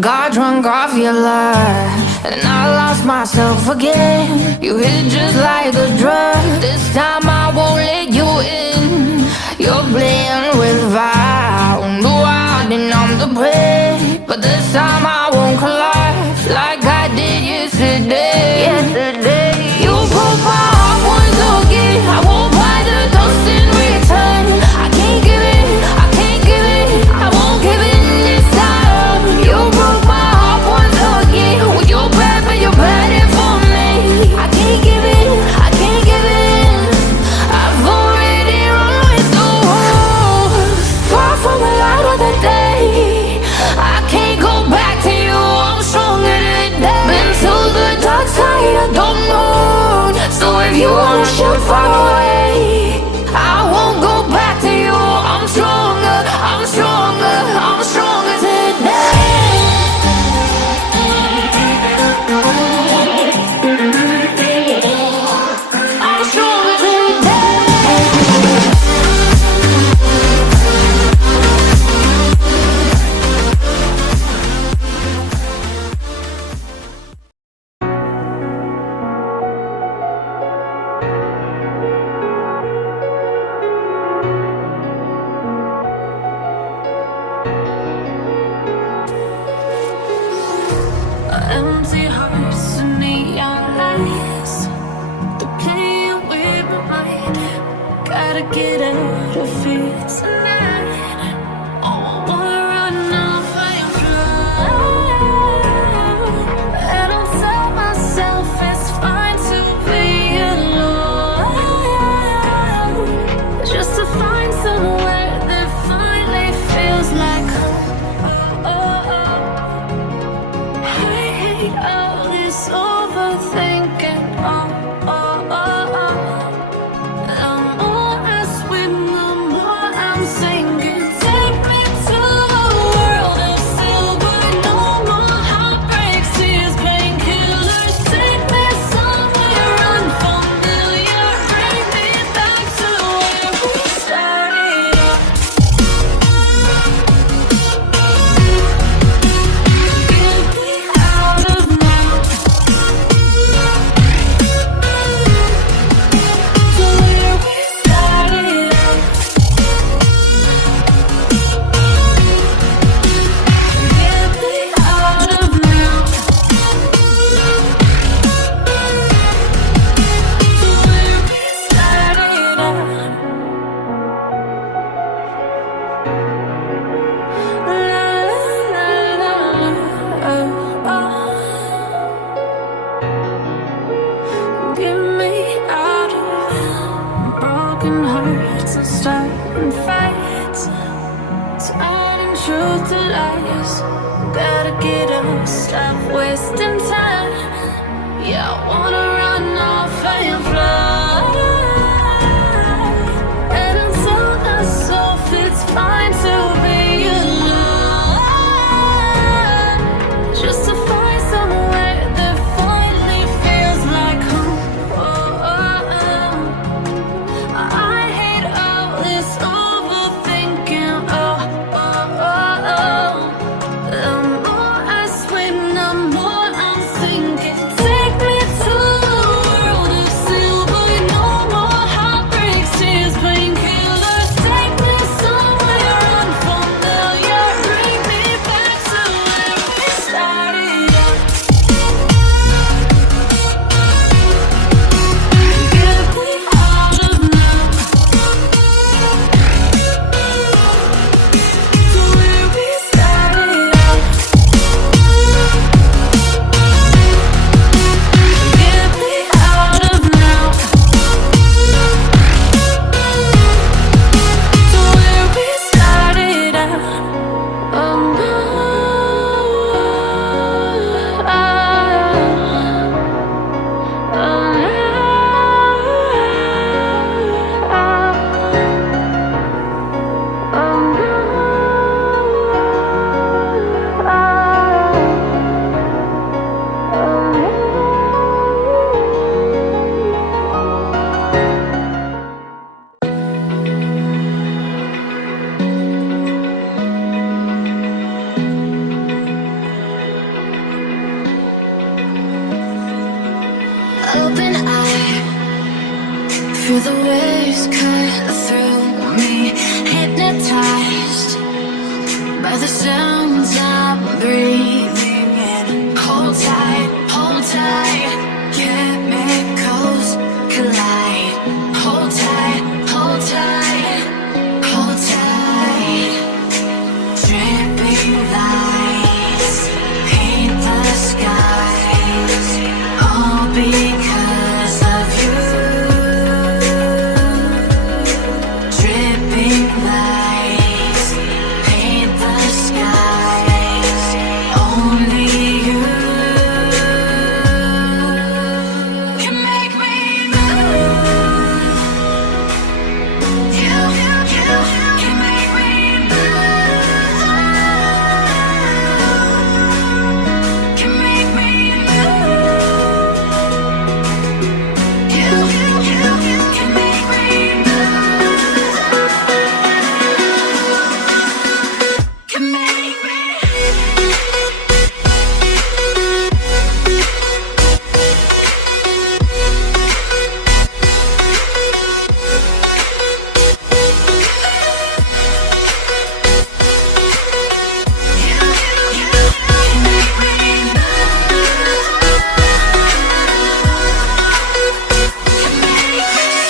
Got drunk off your life, and I lost myself again. You hit just like a drug. This time I won't let you in. You're playing with fire, no hiding on the prey. But this time I won't collide like I did yesterday. You broke my heart once again. I won't buy the dust in return. I can't give it, I can't give it, I won't give in this time. You broke my heart once again. Well, you're bad, but you're bad it for me. I can't give it, I can't give it. I've already run with the wolves. Far from the light of the day, I can't go back to you. I'm stronger today. Been to the dark side, I don't know. So if you wanna shoot far away, I won't go back to you. I'm stronger, I'm stronger, I'm stronger today. I'm stronger today. Empty hearts and neon lights, they're playing with my mind. Gotta get out of here tonight. Oh, I wanna run off and fly. And I'll tell myself it's fine to be alone, just to find somewhere that finally feels like home. I hate all this overthinking. The more I swim, the more I'm sinking. Take me to a world of silver. No more heartbreaks, tears, painkillers. Take me somewhere unfamiliar. Bring me back to where we started off. Get me out of now. To where we started off. Get me out of now. To where we started off. La la la la, oh, oh. Get me out of broken hearts and starting fights, turning truth to lies. Gotta get up, stop wasting time. Yeah, I wanna run off and fly. And I'll tell myself it's fine to be alone, just to find somewhere that finally feels like home. I hate all this overthinking. The more I swim, the more I'm sinking. Take me to Feel the waves cut through me, hypnotized by the sounds I'm breathing in. Hold tight, chemicals collide. Hold tight, hold tight, hold tight. Dripping lights paint the skies, all because of you. Dripping lights paint the skies, only you can make me move. You can make me move. Can make me move. You can make me move. Can make me.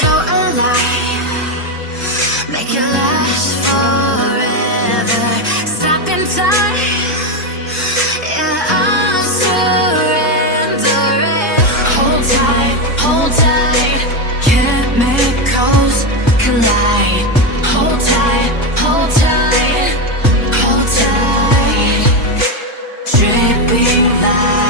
So alive, make it last forever. Stop in time, yeah, I'm surrendering. Hold tight, chemicals collide. Hold tight, hold tight, hold tight. Dripping light.